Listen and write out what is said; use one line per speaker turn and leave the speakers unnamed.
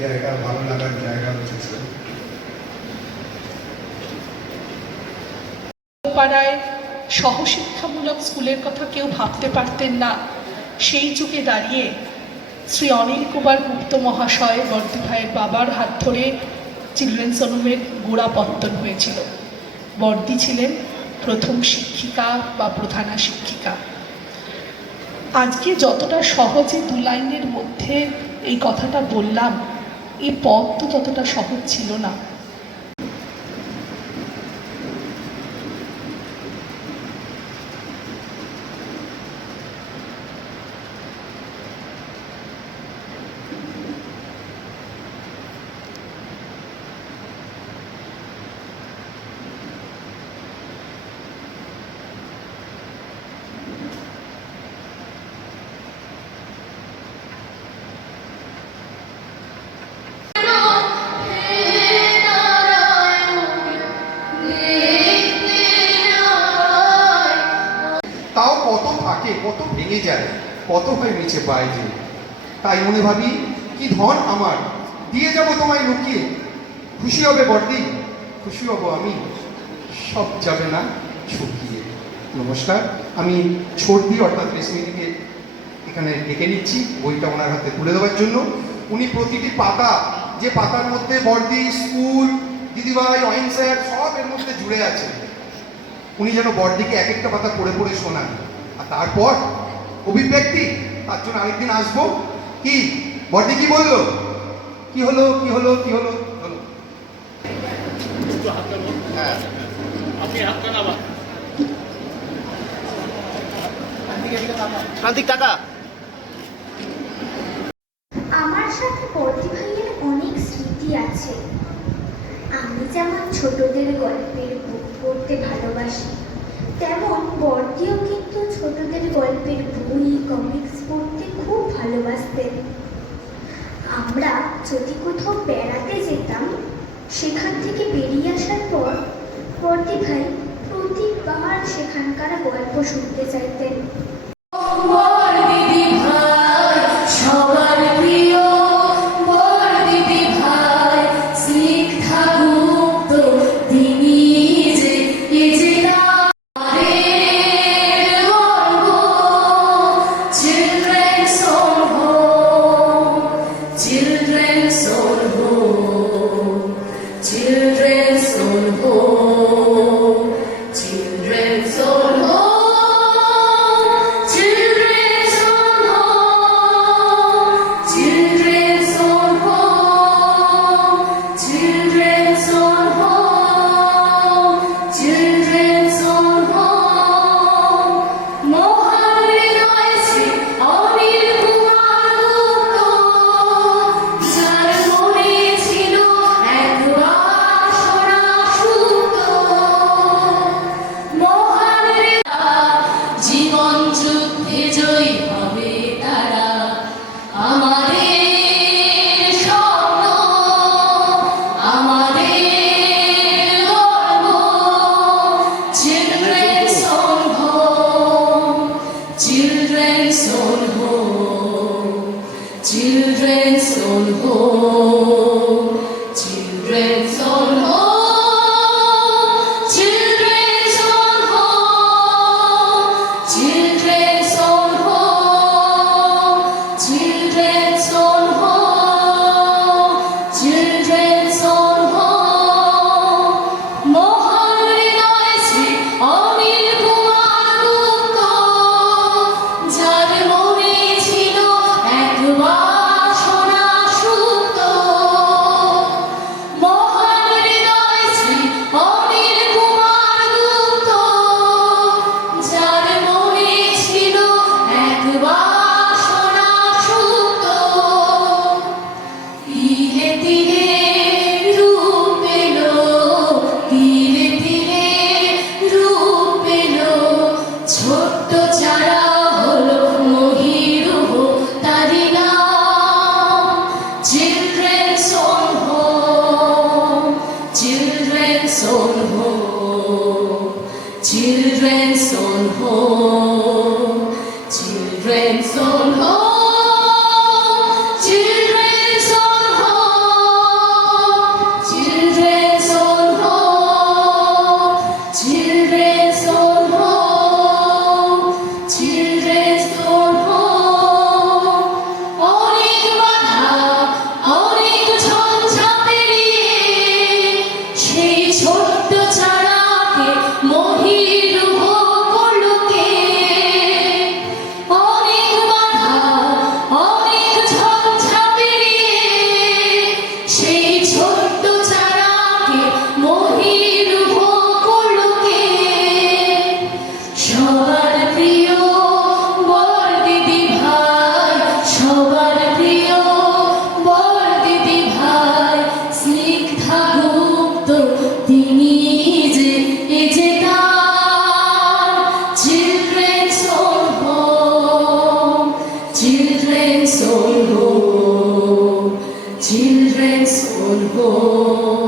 জায়গা, ভালো লাগার জায়গা হচ্ছে
পাড়ায় সহশিক্ষামূলক স্কুলের কথা কেউ ভাবতে পারতেন না। সেই যুগে দাঁড়িয়ে শ্রী অনিল কুমার গুপ্ত মহাশয়, বর্দি ভাইয়ের বাবার হাত ধরে চিলড্রেন্স হোমের গোড়াপত্তন হয়েছিল। বর্দি ছিলেন প্রথম শিক্ষিকা বা প্রধানা শিক্ষিকা। আজকে যতটা সহজে দু লাইনের মধ্যে এই কথাটা বললাম এই পথ তো ততটা সহজ ছিল না।
ভেঙে যায় কত হয়ে নিচে পায় যে? তাই মনে ভাবি, কি ধন আমার? দিয়ে যাব তোমায় লুকিয়ে। খুশি হবে বর্দি খুশি হব আমি। সব যাবে না ছুকিয়ে নমস্কার, আমি ছর্দি অর্থাৎ রেশমিদিকে এখানে ডেকে নিচ্ছি, বইটা ওনার হাতে তুলে দেওয়ার জন্য। উনি প্রতিটি পাতা, যে পাতার মধ্যে বর্দি স্কুল, দিদিভাই অহিন স্যার, সব এর মধ্যে জুড়ে আছে। উনি যেন বড়দিকে এক একটা পাতা পড়ে পড়ে শোনান। আর তারপর অভিব্যক্তি তার জন্য আরেকদিন আসব। কি? বড়দি কি বলল? কি হলো? কি হলো? কি হলো? হলো
হ্যাঁ। টাকা।
আমার সাথে বর্দি ভাইয়ের অনেক স্মৃতি আছে। আমি যেমন ছোটদের গল্পের বই পড়তে ভালোবাসি তেমন বর্দিও কিন্তু ছোটদের গল্পের বই কমিক্স পড়তে খুব ভালোবাসতেন। আমরা যদি কোথাও বেড়াতে যেতাম, সেখান থেকে বেরিয়ে আসার পর বর্দি ভাই প্রতিবার সেখানকার গল্প শুনতে চাইতেন।
Children's own Children's own home. Children's own Children's own home, children's own home.